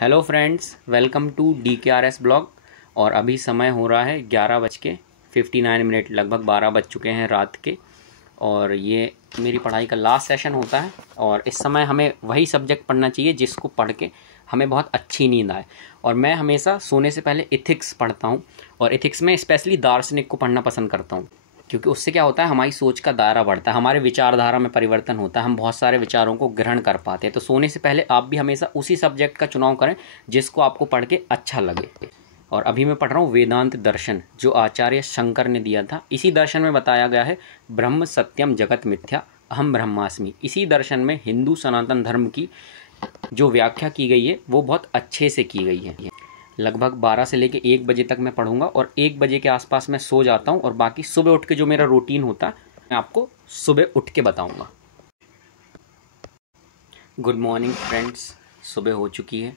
Hello friends, welcome to DKRS blog. और अभी समय हो रहा है 11:59, लगभग 12 बज चुके हैं रात के। और ये मेरी पढ़ाई का लास्ट सेशन होता है और इस समय हमें वही सब्जेक्ट पढ़ना चाहिए जिसको पढ़ के हमें बहुत अच्छी नींद आए। और मैं हमेशा सोने से पहले इथिक्स पढ़ता हूँ और इथिक्स में स्पेशली दार्शनिक को पढ़ना पसंद करता हूँ, क्योंकि उससे क्या होता है, हमारी सोच का दायरा बढ़ता है, हमारे विचारधारा में परिवर्तन होता है, हम बहुत सारे विचारों को ग्रहण कर पाते हैं। तो सोने से पहले आप भी हमेशा उसी सब्जेक्ट का चुनाव करें जिसको आपको पढ़ के अच्छा लगे। और अभी मैं पढ़ रहा हूँ वेदांत दर्शन, जो आचार्य शंकर ने दिया था। इसी दर्शन में बताया गया है ब्रह्म सत्यम जगत मिथ्या अहम ब्रह्मास्मि। इसी दर्शन में हिंदू सनातन धर्म की जो व्याख्या की गई है वो बहुत अच्छे से की गई है। लगभग 12 से लेकर 1 बजे तक मैं पढ़ूंगा और 1 बजे के आसपास मैं सो जाता हूं। और बाकी सुबह उठ के जो मेरा रूटीन होता है मैं आपको सुबह उठ के बताऊंगा। गुड मॉर्निंग फ्रेंड्स, सुबह हो चुकी है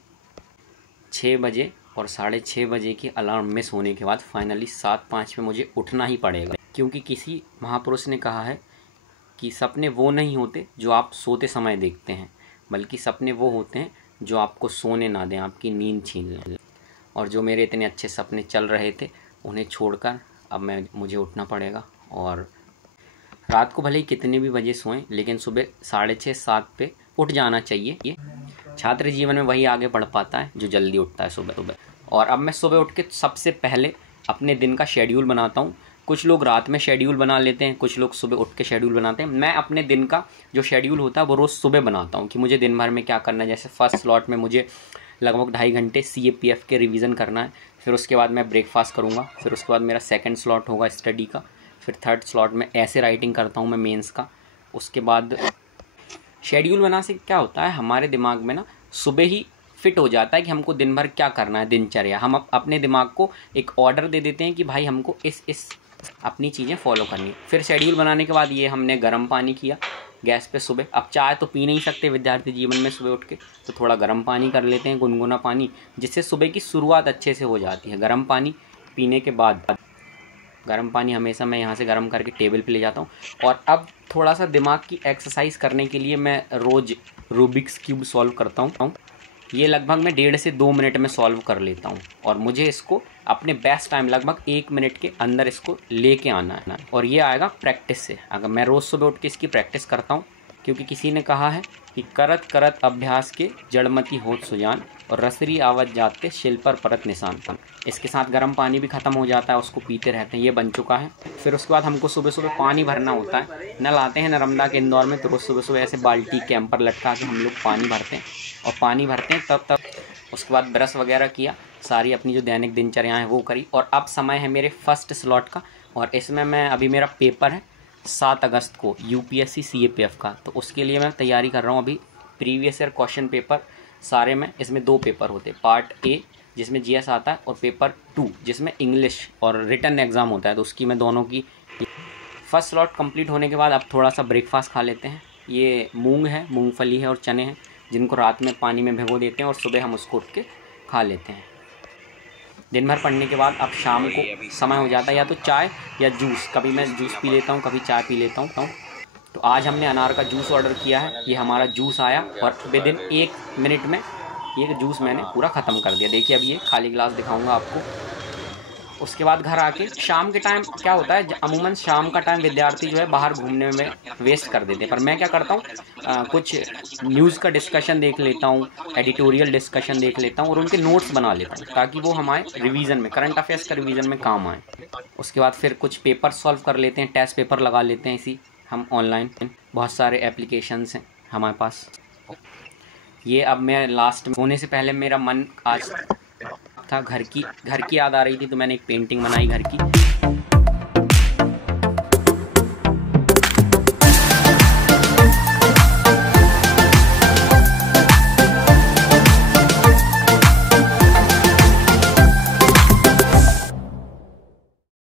6 बजे और 6:30 बजे की अलार्म मिस होने के बाद फाइनली 7:05 में मुझे उठना ही पड़ेगा, क्योंकि किसी महापुरुष ने कहा है कि सपने वो नहीं होते जो आप सोते समय देखते हैं, बल्कि सपने वो होते हैं जो आपको सोने ना दें, आपकी नींद छीन लें। और जो मेरे इतने अच्छे सपने चल रहे थे उन्हें छोड़कर अब मुझे उठना पड़ेगा। और रात को भले ही कितने भी बजे सोएं, लेकिन सुबह 6:30-7 पे उठ जाना चाहिए। ये छात्र जीवन में वही आगे बढ़ पाता है जो जल्दी उठता है सुबह। और अब मैं सुबह उठ के सबसे पहले अपने दिन का शेड्यूल बनाता हूँ। कुछ लोग रात में शेड्यूल बना लेते हैं, कुछ लोग सुबह उठ के शेड्यूल बनाते हैं। मैं अपने दिन का जो शेड्यूल होता है वो रोज़ सुबह बनाता हूँ कि मुझे दिन भर में क्या करना है। जैसे फर्स्ट स्लॉट में मुझे लगभग 2.5 घंटे CAPF के रिवीजन करना है, फिर उसके बाद मैं ब्रेकफास्ट करूँगा, फिर उसके बाद मेरा सेकंड स्लॉट होगा स्टडी का, फिर थर्ड स्लॉट में ऐसे राइटिंग करता हूँ मैं मेंस का। उसके बाद शेड्यूल बनाने से क्या होता है, हमारे दिमाग में ना सुबह ही फिट हो जाता है कि हमको दिन भर क्या करना है, दिनचर्या। हम अपने दिमाग को एक ऑर्डर दे देते हैं कि भाई हमको इस अपनी चीज़ें फॉलो करनी है। फिर शेड्यूल बनाने के बाद ये हमने गर्म पानी किया गैस पे सुबह। अब चाय तो पी नहीं सकते विद्यार्थी जीवन में सुबह उठ के, तो थोड़ा गर्म पानी कर लेते हैं, गुनगुना पानी, जिससे सुबह की शुरुआत अच्छे से हो जाती है। गर्म पानी पीने के बाद गर्म पानी हमेशा मैं यहाँ से गर्म करके टेबल पे ले जाता हूँ। और अब थोड़ा सा दिमाग की एक्सरसाइज करने के लिए मैं रोज़ रूबिक्स क्यूब सॉल्व करता हूँ। ये लगभग मैं 1.5 से 2 मिनट में सॉल्व कर लेता हूँ और मुझे इसको अपने बेस्ट टाइम लगभग 1 मिनट के अंदर इसको लेके आना है। और ये आएगा प्रैक्टिस से। अगर मैं रोज़ सुबह उठ के इसकी प्रैक्टिस करता हूँ, क्योंकि किसी ने कहा है कि करत करत अभ्यास के जड़मती होत सुजान और रसरी आवत जाते शिल पर परत निशान। इसके साथ गर्म पानी भी ख़त्म हो जाता है, उसको पीते रहते हैं। ये बन चुका है। फिर उसके बाद हमको सुबह सुबह पानी भरना होता है। नल आते हैं नर्मदा के इंदौर में, तो रोज़ सुबह सुबह ऐसे बाल्टी कैंपर लटका के हम लोग पानी भरते हैं। और पानी भरते हैं तब उसके बाद ब्रश वगैरह किया, सारी अपनी जो दैनिक दिनचर्याएँ हैं वो करी। और अब समय है मेरे फर्स्ट स्लॉट का, और इसमें मैं अभी मेरा पेपर है 7 अगस्त को UPSC CAPF का, तो उसके लिए मैं तैयारी कर रहा हूँ। अभी प्रीवियस ईयर क्वेश्चन पेपर सारे में, इसमें 2 पेपर होते हैं, पार्ट A जिसमें GS आता है और पेपर 2 जिसमें इंग्लिश और रिटन एग्ज़ाम होता है। तो उसकी मैं दोनों की फर्स्ट स्लॉट कंप्लीट होने के बाद अब थोड़ा सा ब्रेकफास्ट खा लेते हैं। ये मूंग है, मूंगफली है और चने हैं, जिनको रात में पानी में भिगो देते हैं और सुबह हम उसको उठ के खा लेते हैं। दिन भर पढ़ने के बाद अब शाम को समय हो जाता है या तो चाय या जूस। कभी मैं जूस पी लेता हूँ, कभी चाय पी लेता हूँ। तो आज हमने अनार का जूस ऑर्डर किया है। ये हमारा जूस आया और विदिन 1 मिनट में ये जूस मैंने पूरा ख़त्म कर दिया। देखिए अब ये खाली गिलास दिखाऊंगा आपको। उसके बाद घर आके शाम के टाइम क्या होता है, अमूमन शाम का टाइम विद्यार्थी जो है बाहर घूमने में वेस्ट कर देते हैं, पर मैं क्या करता हूँ, कुछ न्यूज़ का डिस्कशन देख लेता हूँ, एडिटोरियल डिस्कशन देख लेता हूँ और उनके नोट्स बना लेता हूँ, ताकि वो हमारे रिवीजन में, करंट अफेयर्स का रिवीजन में काम आए। उसके बाद फिर कुछ पेपर सॉल्व कर लेते हैं, टेस्ट पेपर लगा लेते हैं इसी हम ऑनलाइन। बहुत सारे एप्लीकेशंस हैं हमारे पास। ये अब मैं लास्ट में होने से पहले मेरा मन आज था घर की याद आ रही थी, तो मैंने एक पेंटिंग बनाई घर की।